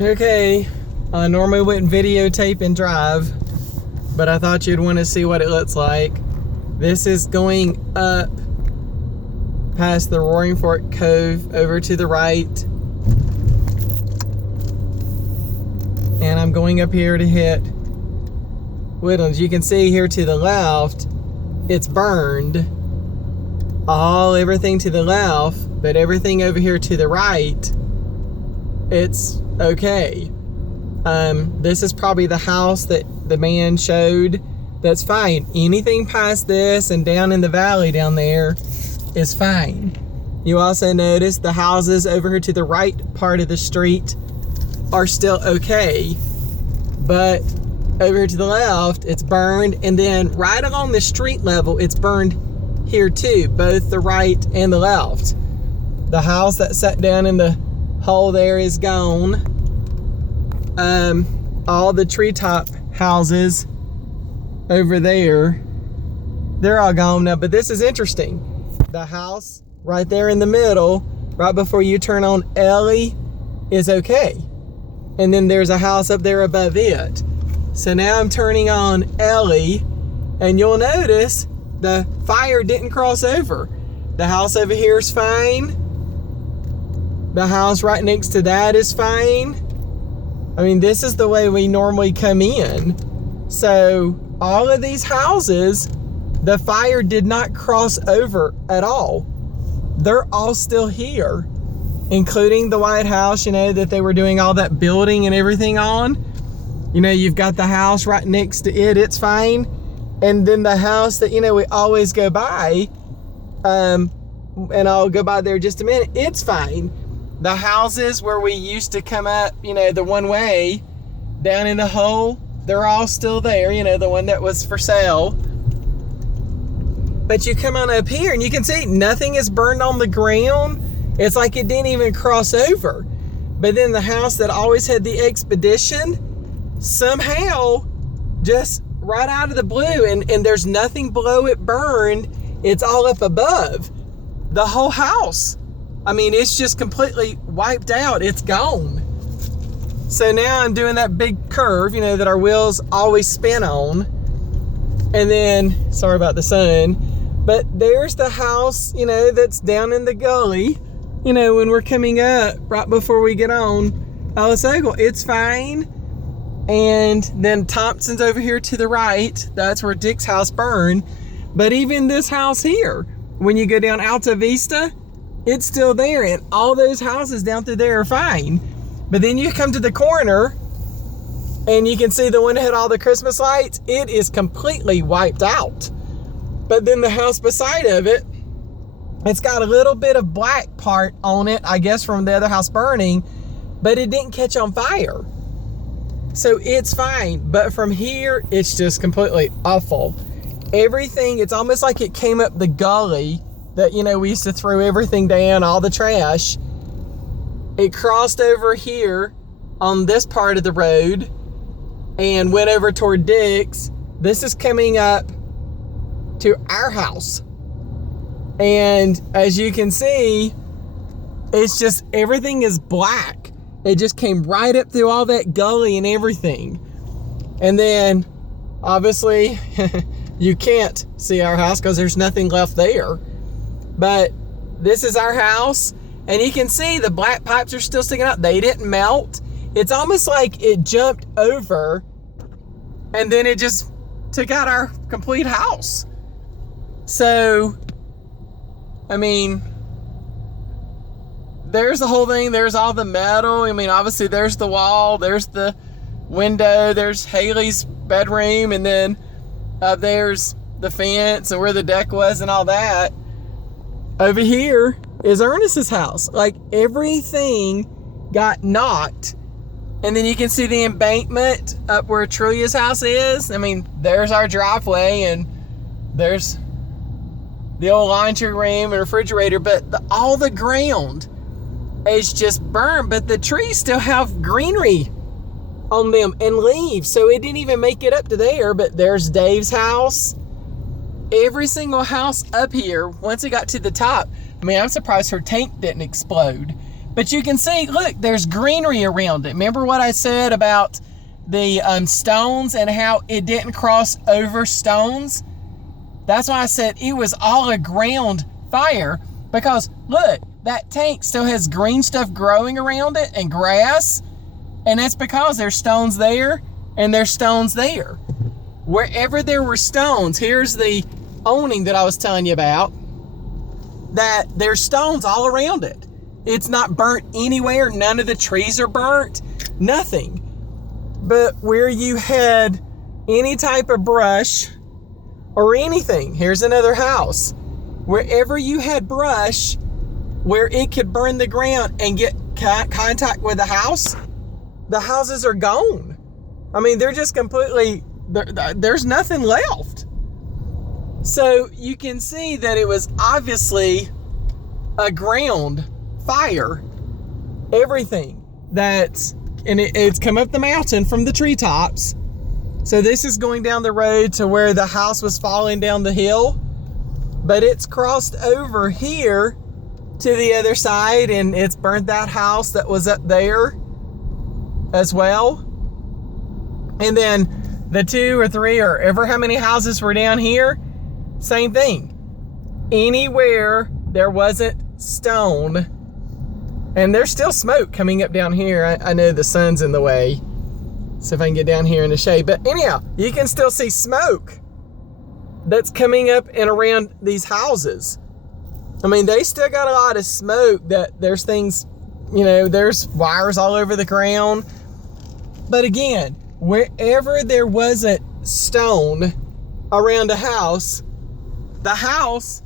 Okay, I normally wouldn't videotape and drive, but I thought you'd want to see what it looks like. This is going up past the Roaring Fork Cove over to the right. And I'm going up here to hit Woodlands. You can see here to the left, it's burned. Everything to the left, but everything over here to the right, it's okay. This is probably the house that the man showed. That's fine. Anything past this and down in the valley down there is fine. You also notice the houses over here to the right part of the street are still okay, but over here to the left, it's burned, and then right along the street level, it's burned here too, both the right and the left. The house that sat down in the hole there is gone. All the treetop houses over there, they're all gone now, but this is interesting. The house right there in the middle, right before you turn on Elly, is okay. And then there's a house up there above it. So now I'm turning on Elly, and you'll notice the fire didn't cross over. The house over here is fine. The house right next to that is fine. I mean, this is the way we normally come in. So all of these houses, the fire did not cross over at all. They're all still here, including the White House, that they were doing all that building and everything on. You've got the house right next to it, it's fine. And then the house that, we always go by, and I'll go by there just a minute, it's fine. The houses where we used to come up, the one way down in the hole, they're all still there, the one that was for sale. But you come on up here and you can see nothing is burned on the ground. It's like it didn't even cross over. But then the house that always had the expedition, somehow just right out of the blue, and there's nothing below it burned. It's all up above. The whole house, I mean, it's just completely wiped out. It's gone. So now I'm doing that big curve, that our wheels always spin on. And then, sorry about the sun, but there's the house, that's down in the gully, when we're coming up right before we get on Ellis Ogle. It's fine. And then Thompson's over here to the right. That's where Dick's house burned. But even this house here, when you go down Alta Vista, it's still there. And all those houses down through there are fine. But then you come to the corner and you can see the one that had all the Christmas lights. It is completely wiped out. But then the house beside of it, it's got a little bit of black part on it, I guess from the other house burning, but it didn't catch on fire. So it's fine. But from here, it's just completely awful. Everything, it's almost like it came up the gully that, we used to throw everything down, all the trash. It crossed over here on this part of the road and went over toward Dick's. This is coming up to our house. And as you can see, it's just, everything is black. It just came right up through all that gully and everything. And then, obviously, you can't see our house because there's nothing left there. But this is our house. And you can see the black pipes are still sticking out. They didn't melt. It's almost like it jumped over and then it just took out our complete house. So, I mean, there's the whole thing. There's all the metal. I mean, obviously there's the wall. There's the window. There's Haley's bedroom. And then there's the fence and where the deck was and all that. Over here is Ernest's house. Like, everything got knocked. And then you can see the embankment up where Trulia's house is. I mean, there's our driveway and there's the old laundry room and refrigerator, but all the ground is just burned, but the trees still have greenery on them and leaves, so it didn't even make it up to there. But there's Dave's house. Every single house up here, once it got to the top, I mean, I'm surprised her tank didn't explode. But you can see, look, there's greenery around it. Remember what I said about the stones and how it didn't cross over stones? That's why I said it was all a ground fire, because look, that tank still has green stuff growing around it and grass, and that's because there's stones there and there's stones there. Wherever there were stones, here's the owning that I was telling you about, that there's stones all around it. It's not burnt anywhere. None of the trees are burnt. Nothing. But where you had any type of brush or anything, here's another house. Wherever you had brush where it could burn the ground and get contact with the house, the houses are gone. I mean, they're just completely, there's nothing left. So you can see that it was obviously a ground fire. Everything that's, and it's come up the mountain from the treetops. So this is going down the road to where the house was falling down the hill, but it's crossed over here to the other side, and it's burnt that house that was up there as well. And then the 2 or 3 or ever how many houses were down here, same thing. Anywhere there wasn't stone, and there's still smoke coming up down here. I know the sun's in the way, so if I can get down here in the shade. But anyhow, you can still see smoke that's coming up and around these houses. I mean, they still got a lot of smoke, that there's things, you know, there's wires all over the ground. But again, wherever there wasn't stone around a house, the house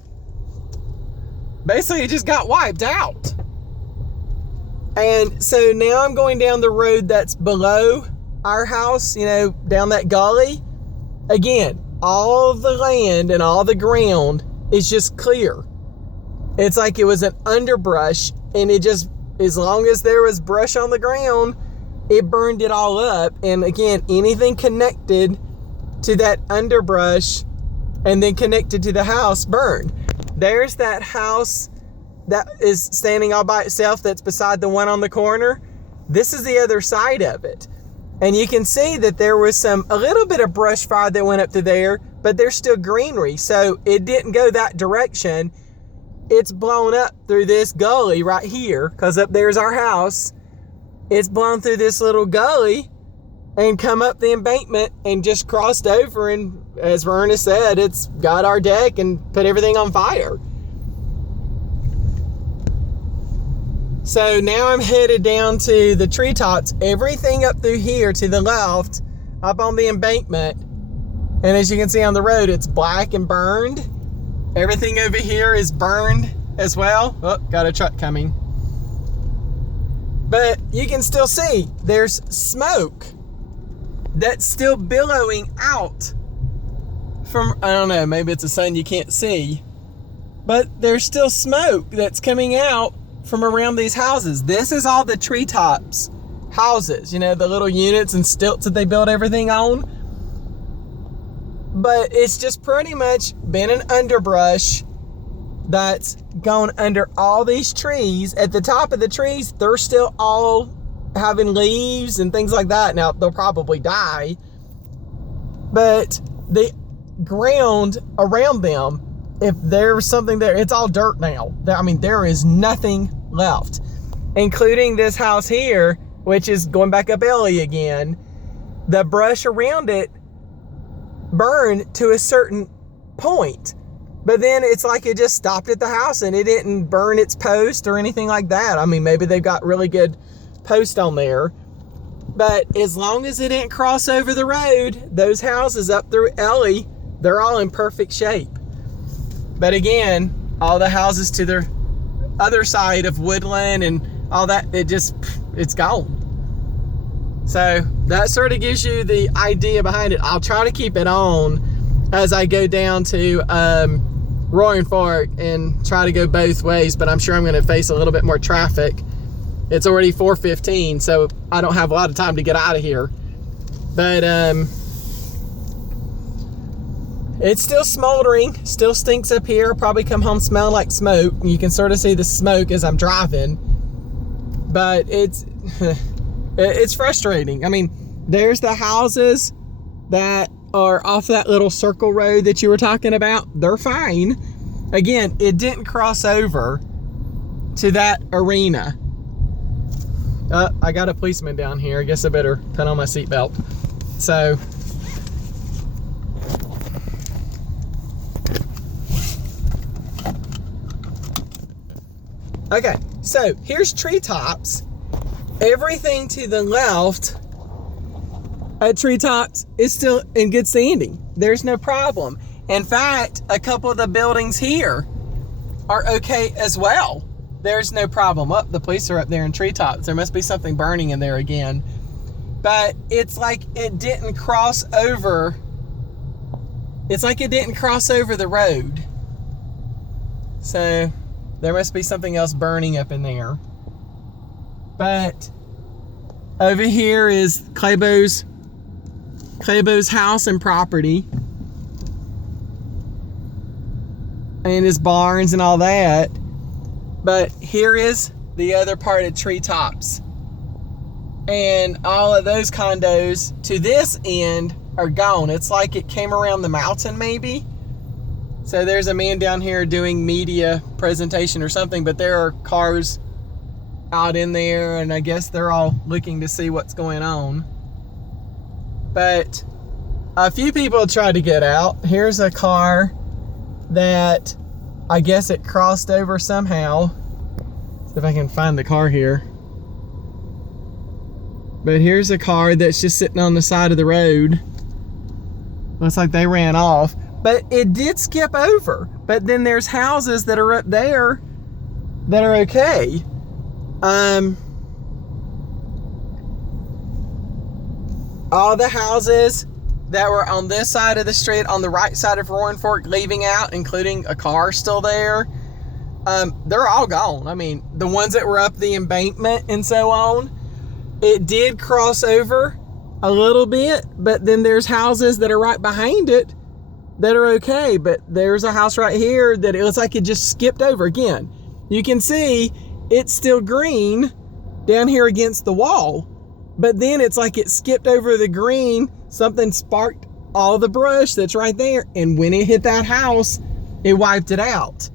basically just got wiped out. And so now I'm going down the road that's below our house, you know, down that gully. Again, all of the land and all the ground is just clear. It's like it was an underbrush, and it just, as long as there was brush on the ground, it burned it all up. And again, anything connected to that underbrush and then connected to the house burned. There's that house that is standing all by itself that's beside the one on the corner. This is the other side of it. And you can see that there was a little bit of brush fire that went up to there, but there's still greenery. So it didn't go that direction. It's blown up through this gully right here, because up there's our house. It's blown through this little gully and come up the embankment and just crossed over, and as Verna said, it's got our deck and put everything on fire. So now I'm headed down to the treetops. Everything up through here to the left, up on the embankment, and as you can see on the road, it's black and burned. Everything over here is burned as well. Oh, got a truck coming. But you can still see there's smoke that's still billowing out from, I don't know, maybe it's the sun you can't see, but there's still smoke that's coming out from around these houses. This is all the treetops houses, you know, the little units and stilts that they build everything on. But it's just pretty much been an underbrush that's gone under all these trees. At the top of the trees, they're still all having leaves and things like that. Now, they'll probably die, but the ground around them, if there's something there, it's all dirt now. I mean, there is nothing left, including this house here, which is going back up Elly again. The brush around it burned to a certain point, but then it's like it just stopped at the house and it didn't burn its post or anything like that. I mean, maybe they've got really good post on there, but as long as it didn't cross over the road, those houses up through Elly, they're all in perfect shape. But again, all the houses to the other side of Woodland and all that, it's gone. So that sort of gives you the idea behind it. I'll try to keep it on as I go down to Roaring Fork and try to go both ways, but I'm sure I'm going to face a little bit more traffic. It's already 4:15, so I don't have a lot of time to get out of here. But it's still smoldering, still stinks up here. I'll probably come home smelling like smoke. You can sort of see the smoke as I'm driving. But it's it's frustrating. I mean, there's the houses that are off that little circle road that you were talking about. They're fine. Again, it didn't cross over to that arena. I got a policeman down here. I guess I better put on my seatbelt. So, okay, so here's Treetops. Everything to the left at Treetops is still in good standing. There's no problem. In fact, a couple of the buildings here are okay as well. There's no problem. Oh, the police are up there in Treetops. There must be something burning in there again. But it's like it didn't cross over. It's like it didn't cross over the road. So there must be something else burning up in there. But over here is Claybo's house and property. And his barns and all that. But here is the other part of Treetops. And all of those condos to this end are gone. It's like it came around the mountain maybe. So there's a man down here doing media presentation or something, but there are cars out in there, and I guess they're all looking to see what's going on. But a few people tried to get out. Here's a car that I guess it crossed over somehow. See if I can find the car here. But here's a car that's just sitting on the side of the road. Looks like they ran off. But it did skip over. But then there's houses that are up there that are okay. All the houses that were on this side of the street, on the right side of Roaring Fork, leaving out, including a car still there, they're all gone. I mean, the ones that were up the embankment and so on, it did cross over a little bit, but then there's houses that are right behind it that are okay. But there's a house right here that it looks like it just skipped over again. You can see it's still green down here against the wall, but then it's like it skipped over the green. Something sparked all the brush that's right there, and when it hit that house, it wiped it out.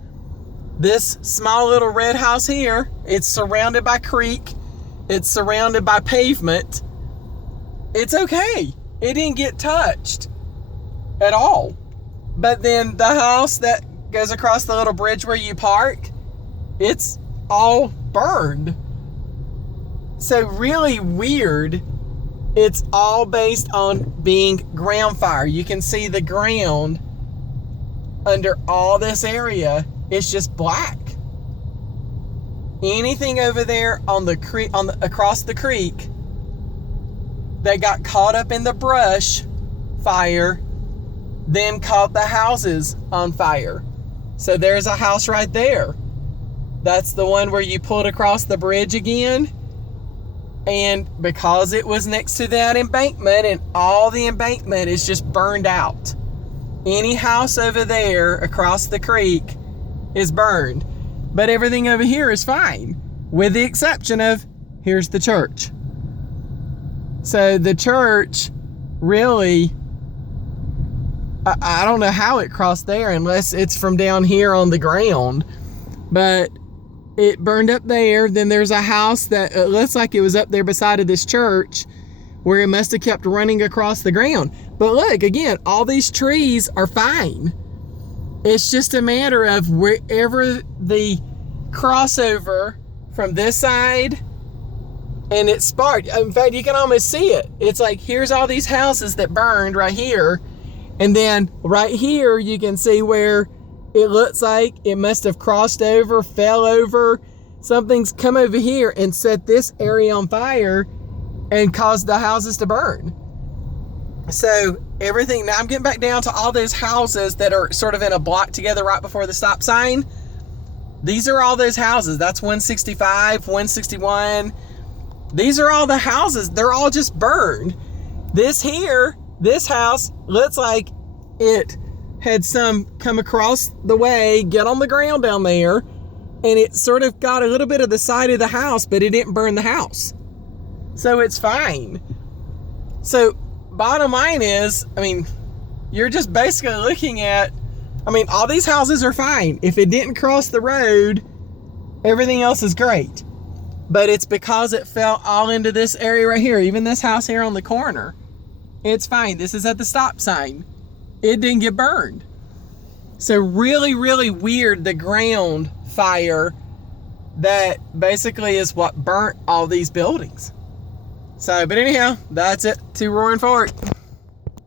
This small little red house here, it's surrounded by creek, it's surrounded by pavement. It's okay. It didn't get touched at all. But then the house that goes across the little bridge where you park, it's all burned. So really weird. It's all based on being ground fire. You can see the ground under all this area. It's just black. Anything over there on the creek, across the creek, that got caught up in the brush fire, then caught the houses on fire. So there's a house right there. That's the one where you pulled across the bridge again. And because it was next to that embankment, and all the embankment is just burned out. Any house over there across the creek is burned. But everything over here is fine, with the exception of, here's the church. So the church really, I don't know how it crossed there unless it's from down here on the ground. But it burned up there. Then there's a house that it looks like it was up there beside of this church, where it must have kept running across the ground. But look, again, all these trees are fine. It's just a matter of wherever the crossover from this side, and it sparked. In fact, you can almost see it. It's like, here's all these houses that burned right here. And then right here, you can see where it looks like it must have crossed over, fell over. Something's come over here and set this area on fire and caused the houses to burn. So everything, now I'm getting back down to all those houses that are sort of in a block together right before the stop sign. These are all those houses. That's 165, 161. These are all the houses. They're all just burned. This house looks like it had some come across the way, get on the ground down there, and it sort of got a little bit of the side of the house, but it didn't burn the house. So it's fine. So bottom line is, I mean, you're just basically looking at, I mean, all these houses are fine. If it didn't cross the road, everything else is great. But it's because it fell all into this area right here, even this house here on the corner. It's fine. This is at the stop sign. It didn't get burned. So really, really weird, the ground fire that basically is what burnt all these buildings. So, but anyhow, that's it to Roaring Fork.